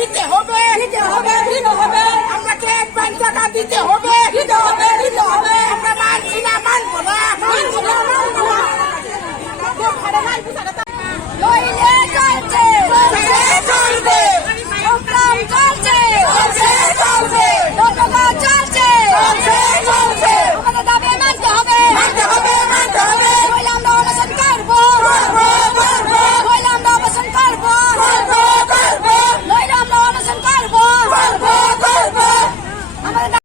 দিতে হবে আমাকে অ্যাডভান্স টাকা দিতে হবে আমরা মানছি না মানবো না নইলে চলছে চলবে সংগ্রাম চলছে লোকগা চলছে আমাদের দাবি মানতে হবে নইলে আমরা অনশন করবো নইলে আমরা অনশন করবো নইলে আমরা অনশন করবো আমাদের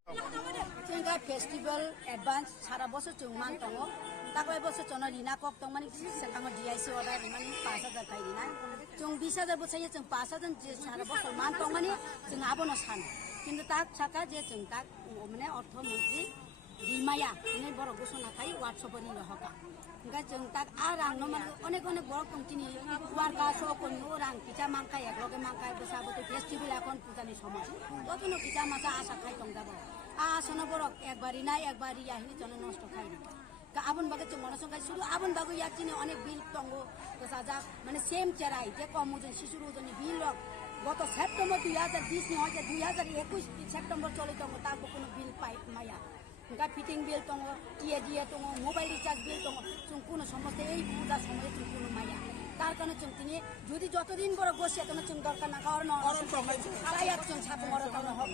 फेस्टिवल एडभान्स सारा बसो चुमान तंगो ताको बसो चनो रिना कक तंग माने सेकांगो डीआईसी ऑर्डर माने 5000 खाइ रिना जों 20000 बसायो जों 5000 जे सारा बसो मान तंग माने जों आबोनो सान किन्तु ताक साका जे जों ताक माने अर्थमन्त्री रिमाया माने बर घोषणा खाइ व्हाट्सएपनि हका ओंगा जों ताक आ रांग माने अनेक अनेक बर कंटिनि वारका सो कोन्नो रांग किचा मांका एकलगे मांका बसाबो तो फेस्टिवल এখন পূজানি সময় ততনো কিচা মাছা আশা খাই তং যাব আসন বড় একবারই নাই একবারই আহিনি জন নষ্ট খাই তা আবন বাগে তো মনসং খাই শুধু আবন বাগে ইয়াচিনি অনেক বিল তঙ্গ তো সাজা মানে সেম চেরাই যে কম ওজন শিশুর ওজনে বিল গত সেপ্টেম্বর 2020 নি হয় 2021 সেপ্টেম্বর চলে তঙ্গ তার কোনো বিল পাই মায়া গা ফিটিং বিল তঙ্গ টিএ দিয়ে তঙ্গ মোবাইল রিচার্জ বিল তঙ্গ চুং কোনো সমস্ত এই পূজা সময়ে চুং কোনো মায়া তার কারণে চুং তিনি যদি যতদিন বড় বসে তখন চুং দরকার না কারণ সারাই চুং ছাপ মরো তখন হক